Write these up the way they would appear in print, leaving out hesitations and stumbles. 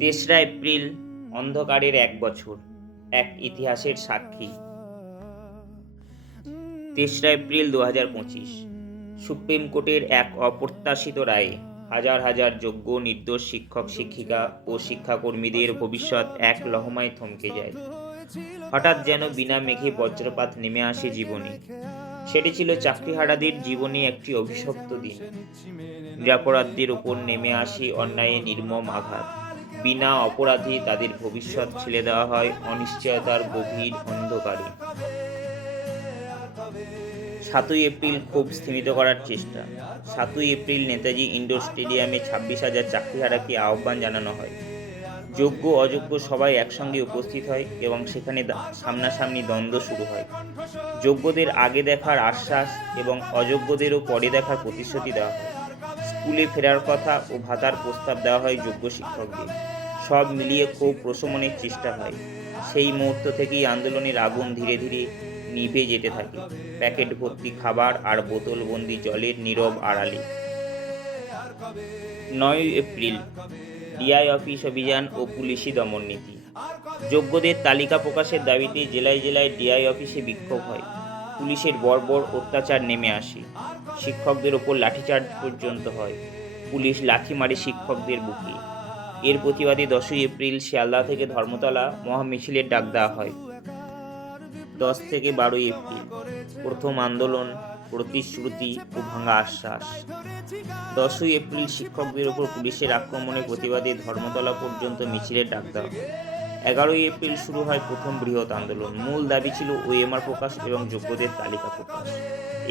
তেসরা এপ্রিল অন্ধকারের এক বছর, এক ইতিহাসের সাক্ষী। 3রা এপ্রিল 2025 সুপ্রিম কোর্টের এক অপ্রত্যাশিত রায়ে হাজার হাজার যোগ্য নির্দোষ শিক্ষক শিক্ষিকা ও শিক্ষাকর্মীদের ভবিষ্যৎ এক লহমায় থমকে যায়। হঠাৎ যেন বিনা মেঘে বজ্রপাত নেমে আসে জীবনে। সেটি ছিল চাকরিহারাদের জীবনে একটি অভিশপ্ত দিন। নিরপরাধদের উপর নেমে আসে অন্যায়ের নির্মম আঘাত। বিনা অপরাধে তাদের ভবিষ্যৎ ছেড়ে দেওয়া হয় অনিশ্চয়তার গভীর অন্ধকারে। 7ই এপ্রিল ক্ষোভ স্থিমিত করার চেষ্টা। 7ই এপ্রিল নেতাজি ইন্ডোর স্টেডিয়ামে 26,000 চাকরিহারাকে আহ্বান জানানো হয়। যোগ্য অযোগ্য সবাই একসঙ্গে উপস্থিত হয় এবং সেখানে সামনাসামনি দ্বন্দ্ব শুরু হয়। যোগ্যদের আগে দেখার আশ্বাস এবং অযোগ্যদেরও পরে দেখার প্রতিশ্রুতি দেওয়া হয়। স্কুলে ফেরার কথা ও ভাতার প্রস্তাব দেওয়া হয় যোগ্য শিক্ষকদের। সব মিলিয়ে ক্ষোভ প্রশমনের চেষ্টা হয়। সেই মুহূর্ত থেকেই আন্দোলনের আগুন ধীরে ধীরে নিভে যেতে থাকে, প্যাকেট ভর্তি খাবার আর বোতলবন্দি জলের নীরব আড়ালে। 9ই এপ্রিল ডিআই অফিস অভিযান ও পুলিশি দমন নীতি। যোগ্যদের তালিকা প্রকাশের দাবিতে জেলায় জেলায় ডিআই অফিসে বিক্ষোভ হয়। পুলিশের বর্বর অত্যাচার নেমে আসে। শিক্ষকদের ওপর লাঠিচার্জ পর্যন্ত হয়। পুলিশ লাথি মারে শিক্ষকদের বুকে। এর প্রতিবাদে 10ই এপ্রিল শিয়ালদা থেকে ধর্মতলা মহামিছিলের ডাক দেওয়া হয়। 10 থেকে 12ই এপ্রিল প্রথম আন্দোলন, প্রতিশ্রুতি ও ভাঙা আশ্বাস। 10ই এপ্রিল শিক্ষকদের ওপর পুলিশের আক্রমণের প্রতিবাদে ধর্মতলা পর্যন্ত মিছিলের ডাক দেওয়া হয়। 11ই এপ্রিল শুরু হয় প্রথম বৃহৎ আন্দোলন। মূল দাবি ছিল ওএমআর প্রকাশ এবং যোগ্যদের তালিকা প্রকাশ।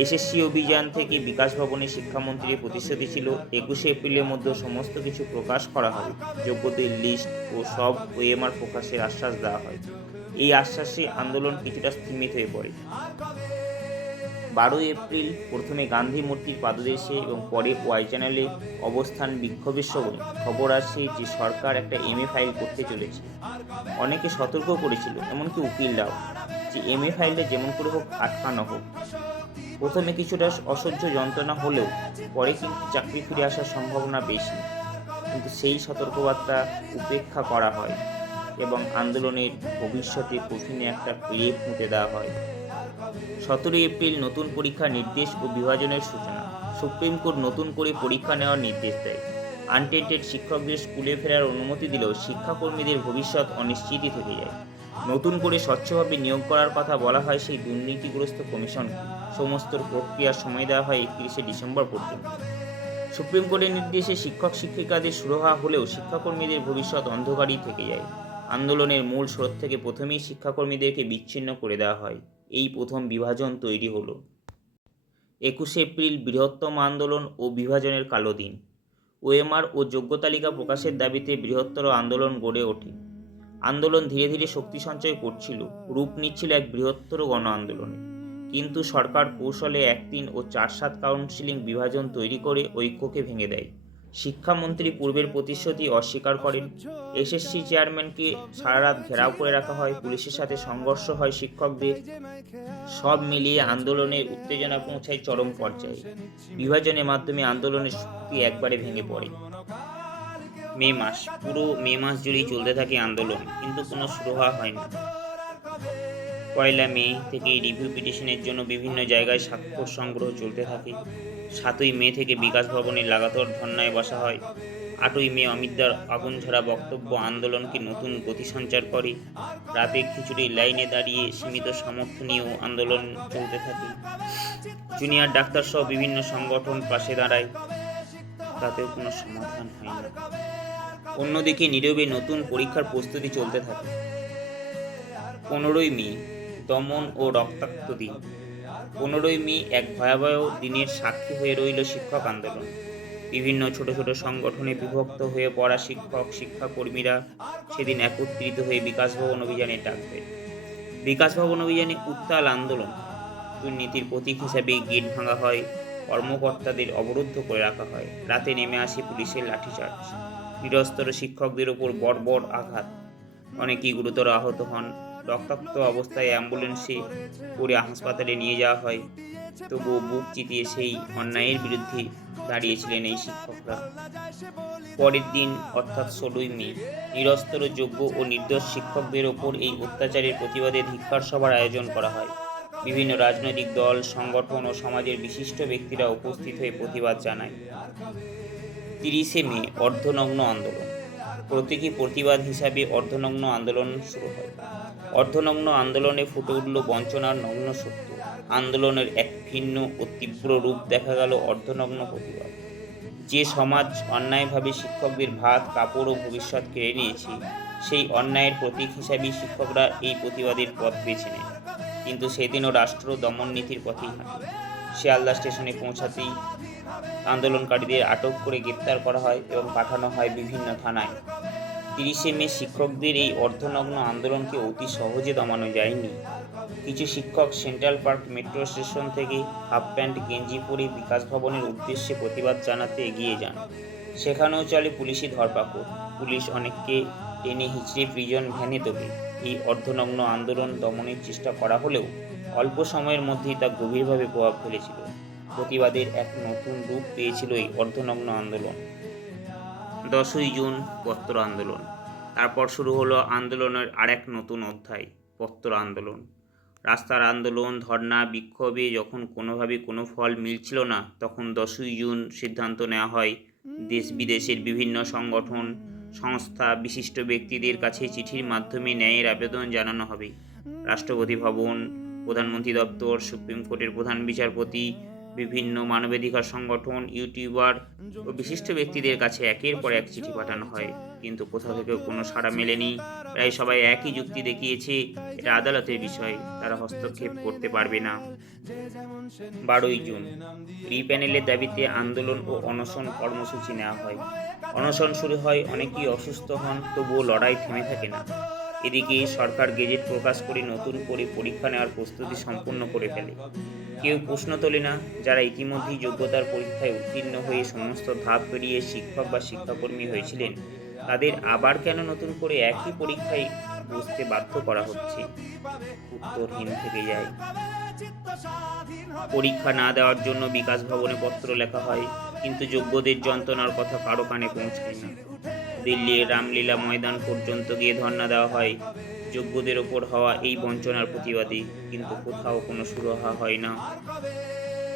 এসএসসি অভিযান থেকে বিকাশ ভবনে শিক্ষামন্ত্রীর প্রতিশ্রুতি ছিল 21শে এপ্রিলের মধ্যে সমস্ত কিছু প্রকাশ করা হবে। যোগ্যদের লিস্ট ও সব ওএমআর প্রকাশের আশ্বাস দেওয়া হয়। এই আশ্বাসে আন্দোলন কিছুটা স্থিমিত হয়ে পড়ে। 12ই এপ্রিল প্রথমে গান্ধী মূর্তির পাদদেশে এবং পরে ওয়াই চ্যানেলে অবস্থান বিক্ষোভের সময় খবর আসে যে সরকার একটা এমএ ফাইল করতে চলেছে। অনেকে সতর্ক করেছিল, এমনকি উকিলরাও, যে এমএ ফাইলটা যেমন করে হোক আটকানো হোক। প্রথমে কিছুটা অসহ্য যন্ত্রণা হলেও পরে কিন্তু চাকরি ফিরে আসার সম্ভাবনা বেশি। কিন্তু সেই সতর্কবার্তা উপেক্ষা করা হয় এবং আন্দোলনের ভবিষ্যতে কঠিনে একটা পেরে ফুঁতে দেওয়া হয়। 17ই এপ্রিল নতুন পরীক্ষার নির্দেশ ও বিভাজনের সূচনা। সুপ্রিম কোর্ট নতুন করে পরীক্ষা নেওয়ার নির্দেশ দেয়। আনটেন্টেড শিক্ষকদের স্কুলে ফেরার অনুমতি দিলেও শিক্ষাকর্মীদের ভবিষ্যৎ অনিশ্চিতই থেকে যায়। নতুন করে স্বচ্ছভাবে নিয়োগ করার কথা বলা হয় সেই দুর্নীতিগ্রস্ত কমিশনকে। সমস্ত প্রক্রিয়ার সময় দেওয়া হয় 31শে ডিসেম্বর পর্যন্ত। সুপ্রিম কোর্টের নির্দেশে শিক্ষক শিক্ষিকাদের সুরাহা হলেও শিক্ষাকর্মীদের ভবিষ্যৎ অন্ধকারই থেকে যায়। আন্দোলনের মূল স্রোত থেকে প্রথমেই শিক্ষাকর্মীদেরকে বিচ্ছিন্ন করে দেওয়া হয়। এই প্রথম বিভাজন তৈরি হলো। 21শে এপ্রিল বৃহত্তম আন্দোলন ও বিভাজনের কালো দিন। ওএমআর ও যোগ্য তালিকা প্রকাশের দাবিতে বৃহত্তর আন্দোলন গড়ে ওঠে। আন্দোলন ধীরে ধীরে শক্তি সঞ্চয় করছিল, রূপ নিচ্ছিল এক বৃহত্তর গণ আন্দোলনে। কিন্তু সরকার কৌশলে 1-3 ও 4-7 কাউন্সিলিং বিভাজন তৈরি করে ঐক্যকে ভেঙে দেয়। শিক্ষামন্ত্রী পূর্বের প্রতিশ্রুতি অস্বীকার করেন। এসএসসি চেয়ারম্যানকে সারা রাত ঘেরাও করে রাখা হয়। পুলিশের সাথে সংঘর্ষ হয় শিক্ষকদের। সব মিলিয়ে আন্দোলনের উত্তেজনা পৌঁছায় চরম পর্যায়ে। বিভাজনের মাধ্যমে আন্দোলনের শক্তি একবারে ভেঙে পড়ে। মে মাস, পুরো মে মাস জুড়েই চলতে থাকে আন্দোলন, কিন্তু কোনো সুরাহা হয় না। 1 মে থেকে রিভিউ পিটিশনের জন্য বিভিন্ন জায়গায় স্বাক্ষর সংগ্রহ চলতে থাকে। 7ই মে থেকে বিকাশ ভবনে লাগাতার ধর্নায় বসা হয়। 8ই মে অমিতদার আগুনঝরা বক্তব্য আন্দোলনকে নতুন গতি সঞ্চার করে। রাতে খিচুড়ির লাইনে দাঁড়িয়ে সীমিত সামর্থ্য নিয়েও আন্দোলন চলতে থাকে। জুনিয়র ডাক্তার সহ বিভিন্ন সংগঠন পাশে দাঁড়ায়, তাতেও কোনো সমাধান হয় না। অন্যদিকে নীরবে নতুন পরীক্ষার প্রস্তুতি চলতে থাকে। 15ই মে দমন ও রক্তাক্ত দিন। 15ই মে এক ভয়াবহ দিনের সাক্ষী হয়ে রইল শিক্ষক আন্দোলন। বিভিন্ন ছোট ছোট সংগঠনে বিভক্ত হয়ে পড়া শিক্ষক শিক্ষাকর্মীরা সেদিন একত্রিত হয়ে বিকাশ ভবন অভিযানে ডাক দেয়। বিকাশ ভবন অভিযানে উত্তাল আন্দোলন। দুর্নীতির প্রতীক হিসাবে গেট ভাঙা হয়, কর্মকর্তাদের অবরুদ্ধ করে রাখা হয়। রাতে নেমে আসে পুলিশের লাঠিচার্জ, নিরস্ত্র শিক্ষকদের ওপর বর্বর আঘাত। অনেকেই গুরুতর আহত হন। রক্তাক্ত অবস্থায় অ্যাম্বুলেন্সে করে হাসপাতালে নিয়ে যাওয়া হয়। তবুও বুক চিতিয়ে সেই অন্যায়ের বিরুদ্ধে দাঁড়িয়েছিলেন এই শিক্ষকরা। পরের দিন অর্থাৎ 16ই মে নিরস্ত্র যোগ্য ও নির্দোষ শিক্ষকদের ওপর এই অত্যাচারের প্রতিবাদে ধিক্কার সভার আয়োজন করা হয়। বিভিন্ন রাজনৈতিক দল, সংগঠন ও সমাজের বিশিষ্ট ব্যক্তিরা উপস্থিত হয়ে প্রতিবাদ জানায়। 30শে মে অর্ধনগ্ন আন্দোলন। প্রতীকী প্রতিবাদ হিসাবে অর্ধনগ্ন আন্দোলন শুরু হয়। অর্ধনগ্ন আন্দোলনে ফুটে উঠল বঞ্চনার নগ্ন সত্য। আন্দোলনের এক ভিন্ন ও তীব্র রূপ দেখা গেল অর্ধনগ্ন প্রতিবাদ। যে সমাজ অন্যায়ভাবে শিক্ষকদের ভাত, কাপড় ও ভবিষ্যৎ কেড়ে নিয়েছে, সেই অন্যায়ের প্রতীক হিসাবেই শিক্ষকরা এই প্রতিবাদের পথ বেছে নেয়। কিন্তু সেদিনও রাষ্ট্র দমন নীতির পথেই হাঁটে। শিয়ালদা স্টেশনে পৌঁছাতেই আন্দোলনকারীদের আটক করে গ্রেপ্তার করা হয় এবং পাঠানো হয় বিভিন্ন থানায়। 30শে মে শিক্ষকদের এই অর্ধনগ্ন আন্দোলনকে অতি সহজে দমানো যায়নি। কিছু শিক্ষক সেন্ট্রাল পার্ক মেট্রো স্টেশন থেকে হাফ প্যান্ট গেঞ্জি পরে বিকাশ ভবনের উদ্দেশ্যে প্রতিবাদ জানাতে এগিয়ে যান। সেখানেও চলে পুলিশি ধরপাকড়। পুলিশ অনেককে টেনে হিঁচড়ে প্রিজন ভ্যানে তোলে। এই অর্ধনগ্ন আন্দোলন দমনের চেষ্টা করা হলেও অল্প সময়ের মধ্যেই তা গভীরভাবে প্রভাব ফেলেছিল। প্রতিবাদের এক নতুন রূপ পেয়েছিল এই অর্ধনগ্ন আন্দোলন। 10ই জুন পত্র আন্দোলন। তারপর শুরু হলো আন্দোলনের আরেক নতুন অধ্যায়, পত্র আন্দোলন। রাস্তার আন্দোলন, ধর্না, বিক্ষোভে যখন কোনোভাবে কোনো ফল মিলছিল না, তখন 10ই জুন সিদ্ধান্ত নেওয়া হয় দেশ বিদেশের বিভিন্ন সংগঠন, সংস্থা, বিশিষ্ট ব্যক্তিদের কাছে চিঠির মাধ্যমে ন্যায়ের আবেদন জানানো হবে। রাষ্ট্রপতি ভবন, প্রধানমন্ত্রী দপ্তর, সুপ্রিম কোর্টের প্রধান বিচারপতি, বিভিন্ন মানবাধিকার সংগঠন, ইউটিউবার ও বিশিষ্ট ব্যক্তিদের কাছে একের পর এক চিঠি পাঠানো হয়, কিন্তু কোথাও থেকেও কোনো সাড়া মেলেনি। প্রায় সবাই একই যুক্তি দেখিয়েছে, এটা আদালতের বিষয়, তারা হস্তক্ষেপ করতে পারবে না। 12ই জুন রিপ্যানেলের দাবিতে আন্দোলন ও অনশন কর্মসূচি নেওয়া হয়। অনশন শুরু হয়, অনেকেই অসুস্থ হন, তবুও লড়াই থেমে থাকে না। এদিকে সরকার গেজেট প্রকাশ করে নতুন করে পরীক্ষা নেওয়ার প্রস্তুতি সম্পূর্ণ করে ফেলে। কেউ প্রশ্ন তোলে না, যারা ইতিমধ্যেই যোগ্যতার পরীক্ষায় উত্তীর্ণ হয়ে সমস্ত ধাপ পেরিয়ে শিক্ষক বা শিক্ষাকর্মী হয়েছিলেন, তাদের আবার কেন নতুন করে একই পরীক্ষায় বসতে বাধ্য করা হচ্ছে? উত্তরহীন থেকে যায়। পরীক্ষা না দেওয়ার জন্য বিকাশ ভবনে পত্র লেখা হয়, কিন্তু যোগ্যদের যন্ত্রণার কথা কারো কানে পৌঁছায় না। দিল্লির রামলীলা ময়দান পর্যন্ত গিয়ে ধর্ণা দেওয়া হয় যোগ্যদের ওপর হওয়া এই বঞ্চনার প্রতিবাদে, কিন্তু কোথাও কোনো সুরাহা হয় না।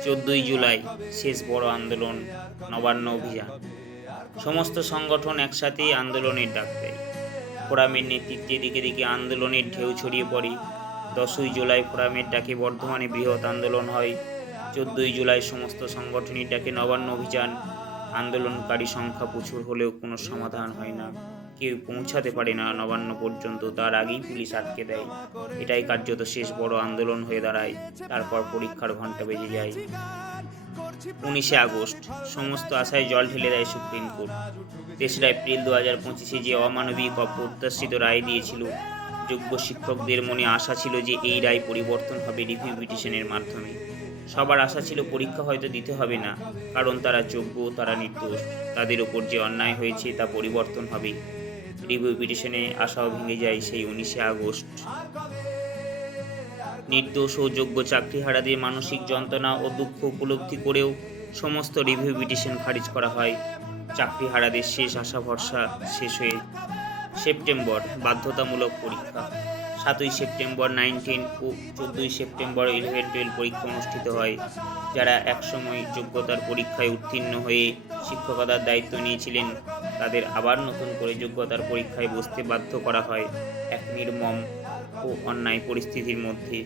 14ই জুলাই শেষ বড় আন্দোলন, নবান্ন অভিযান। সমস্ত সংগঠন একসাথে আন্দোলনের ডাক দেয়। ফোরামের নেতৃত্বে দিকে দিকে আন্দোলনের ঢেউ ছড়িয়ে পড়ে। 10ই জুলাই ফোরামের ডাকে বর্ধমানে বৃহৎ আন্দোলন হয়। 14ই জুলাই সমস্ত সংগঠনের ডাকে নবান্ন অভিযান। আন্দোলনকারী সংখ্যা প্রচুর হলেও কোনো সমাধান হয় না। কেউ পৌঁছাতে পারে না নবান্ন পর্যন্ত, তার আগেই পুলিশ আটকে দেয়। এটাই কার্যত শেষ বড় আন্দোলন হয়ে দাঁড়ায়। তারপর পরীক্ষার ঘণ্টা বেজে যায়। 19শে আগস্ট সমস্ত আশায় জল ঢেলে দেয় সুপ্রিম কোর্ট। 3রা এপ্রিল 2025-এ যে অমানবিক অপ্রত্যাশিত রায় দিয়েছিল, যোগ্য শিক্ষকদের মনে আশা ছিল যে এই রায় পরিবর্তন হবে রিভিউ পিটিশনের মাধ্যমে। সবার আশা ছিল পরীক্ষা হয়তো দিতে হবে না, কারণ তারা যোগ্য, তারা নির্দোষ, তাদের ওপর যে অন্যায় হয়েছে তা পরিবর্তন হবে। রিভিউ পিটিশনে আশাও ভেঙে যায় সেই 19শে আগস্ট। নির্দোষ ও যোগ্য চাকরিহারাদের মানসিক যন্ত্রণা ও দুঃখ উপলব্ধি করেও সমস্ত রিভিউ পিটিশন খারিজ করা হয়। চাকরিহারাদের শেষ আশা ভরসা শেষ হয়ে। সেপ্টেম্বর বাধ্যতামূলক পরীক্ষা। 7ই সেপ্টেম্বর 9, 10 ও 14ই সেপ্টেম্বর 11, 12 পরীক্ষা অনুষ্ঠিত হয়। যারা একসময় যোগ্যতার পরীক্ষায় উত্তীর্ণ হয়ে শিক্ষকতার দায়িত্ব নিয়েছিলেন, তাদের আবার নতুন করে যোগ্যতার পরীক্ষায় বসতে বাধ্য করা হয় এক নির্মম ও অন্যায় পরিস্থিতির মধ্যে।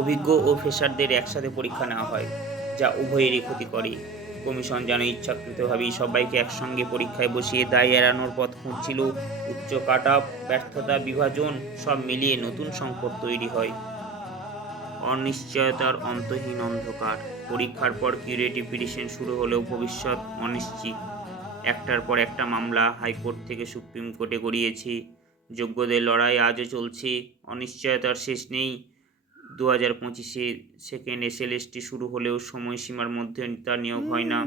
অভিজ্ঞ ও ফ্রেশারদের একসাথে পরীক্ষা নেওয়া হয়, যা উভয়েরই ক্ষতি করে। কমিশন যেন ইচ্ছাকৃতভাবেই সবাইকে একসঙ্গে পরীক্ষায় বসিয়ে দায় এড়ানোর পথ খুঁজছিল। উচ্চ কাট অফ, ব্যর্থতা, বিভাজন সব মিলিয়ে নতুন সংকট তৈরি হয়। অনিশ্চয়তার অন্তহীন অন্ধকার। পরীক্ষার পর কিউরেটিভ পিটিশন শুরু হলেও ভবিষ্যৎ অনিশ্চিত। একটার পর একটা মামলা হাইকোর্ট থেকে সুপ্রিম কোর্টে গড়িয়েছে। যোগ্যদের লড়াই আজও চলছে। অনিশ্চয়তার শেষ নেই। 2025-এ সেকেন্ড এসএলএসটি শুরু হলেও সময়সীমার মধ্যে তা নিয়োগ হয় না,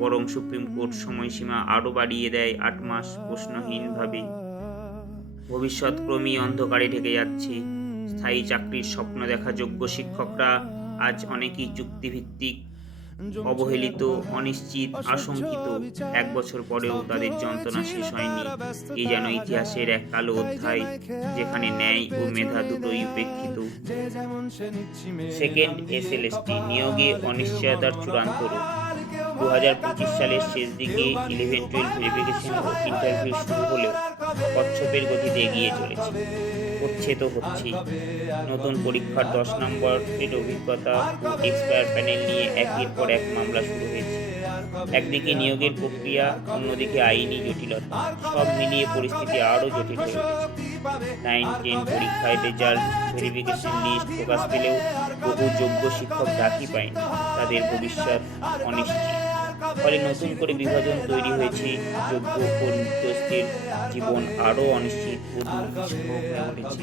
বরং সুপ্রিম কোর্ট সময়সীমা আরও বাড়িয়ে দেয় 8 মাস প্রশ্নহীনভাবে। ভবিষ্যৎ ক্রমেই অন্ধকারে ঢেকে যাচ্ছে। স্থায়ী চাকরির স্বপ্ন দেখা যোগ্য শিক্ষকরা আজ অনেকেই চুক্তিভিত্তিক, অবহেলিত, অনিশ্চিত, আশঙ্কিত। 1 বছর পরেও তাদের যন্ত্রণা শেষ হয়নি। এই যেন ইতিহাসের এক কালো অধ্যায়, যেখানে ন্যায় ও মেধা দুটোই উপেক্ষিত। সেকেন্ড এসএলএসটি নিয়োগে অনিশ্চয়তার চূড়ান্ত রূপ। 2025 সালের শেষ দিকে 11-12 ভেরিফিকেশন ও ইন্টারভিউ শুরু হলেও কচ্ছপের গতিতে এগিয়ে চলেছে। হচ্ছেই। নতুন পরীক্ষার 10 নম্বরের অভিজ্ঞতা ও এক্সপায়ার প্যানেল নিয়ে একের পর এক মামলা শুরু হয়েছে। একদিকে নিয়োগের প্রক্রিয়া, অন্যদিকে আইনি জটিলতা। সব মিলিয়ে পরিস্থিতি আরও জটিল হয়ে উঠেছে। 9-10 পরীক্ষায় রেজাল্ট, ভেরিফিকেশন লিস্ট প্রকাশ পেলেও বহু যোগ্য শিক্ষক ডাকই পায়নি। তাদের ভবিষ্যৎ অনিশ্চিত। ফলে নতুন করে বিভাজন তৈরি হয়েছে। যোগ্য ও নির্দোষদের জীবন আরও অনিশ্চিত ও দুর্বিষহ হয়ে উঠেছে।